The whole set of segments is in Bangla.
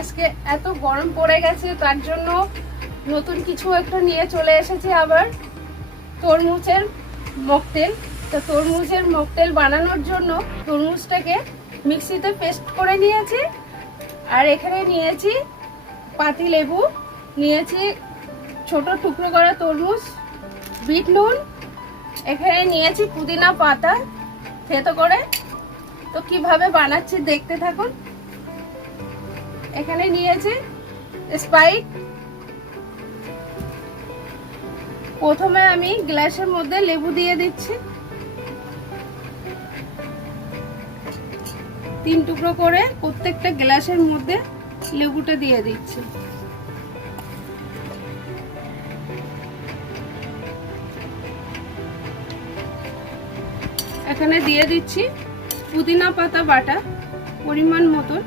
আজকে এত গরম পড়ে গেছে, তার জন্য নতুন কিছু একটা নিয়ে চলে এসেছি আবার, তরমুজের মকটেল। তো তরমুজের মকটেল বানানোর জন্য তরমুজটাকে মিক্সিতে পেস্ট করে নিয়েছি, আর এখানে নিয়েছি পাতি লেবু, নিয়েছি ছোট টুকরো করা তরমুজ, বিট নুন, এখানে নিয়েছি পুদিনা পাতা থেতো করে। তো কিভাবে বানাচ্ছি দেখতে থাকুন। এখানে নিয়েছি স্প্রাইট। প্রথমে আমি গ্লাসের মধ্যে লেবু দিয়ে দিচ্ছি, 3 টুকরো করে প্রত্যেকটা গ্লাসের মধ্যে লেবুটা দিয়ে দিচ্ছি। এখানে দিয়ে দিচ্ছি পুদিনা পাতা বাটা পরিমাণ মতন,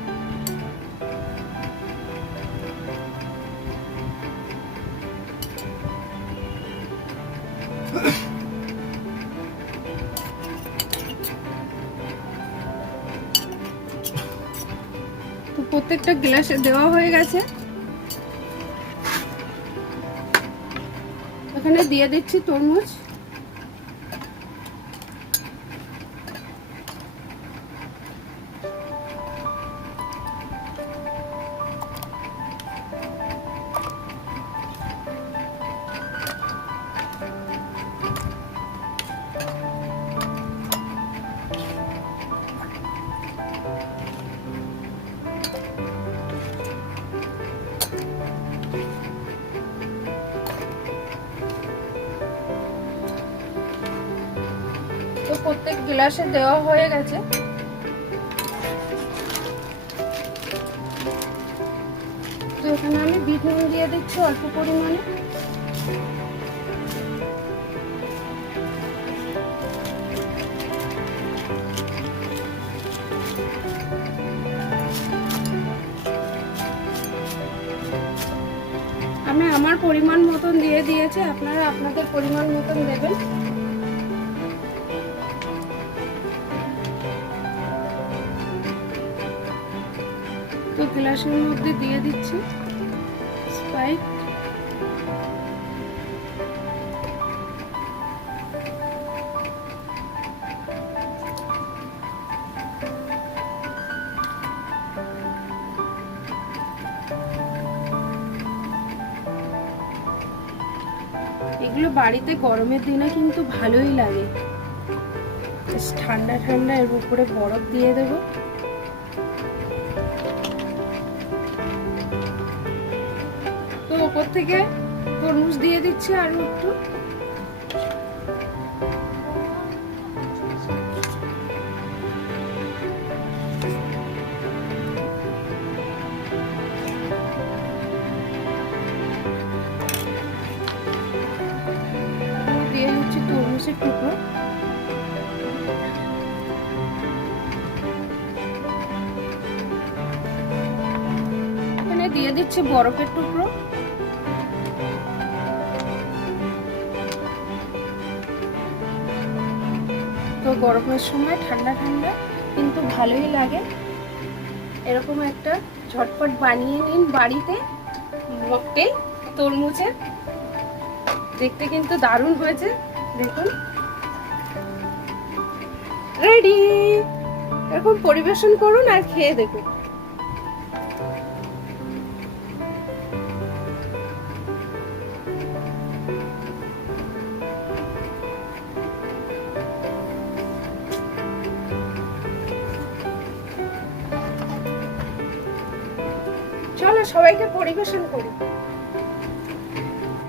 তো প্রত্যেকটা গ্লাসে দেওয়া হয়ে গেছে। এখানে দিয়ে দিচ্ছি তরমুজ, তো প্রত্যেক গ্লাসে দেওয়া হয়ে গেছে। তো এখানে আমি বিট নুন দিয়ে দিচ্ছি অল্প পরিমাণে, আমি আমার পরিমাণ মতন দিয়ে দিয়েছি, আপনারা আপনাদের পরিমাণ মতন দেবেন। তো গ্লাসের মধ্যে দিয়ে দিচ্ছি স্প্রাইট, এগুলো বাড়িতে গরমের দিনে কিন্তু ভালোই লাগে। ঠান্ডা ঠান্ডা এর উপরে বরফ দিয়ে দেবো। তো ওপর থেকে তরমুজ দিয়ে দিচ্ছি আরো একটু, দিয়ে দিচ্ছি তরমুজের টুকরো, এখানে দিয়ে দিচ্ছি বরফের টুকরো, তো গরমের সময় ঠান্ডা ঠান্ডা কিন্তু ভালোই লাগে। এরকম একটা ঝটপট বানিয়ে নিন বাড়িতে মকটেল তরমুজের, দেখতে কিন্তু দারুণ হয়েছে। দেখুন রেডি। এরকম পরিবেশন করুন আর খেয়ে দেখুন। চলো সবাইকে পরিবেশন করি।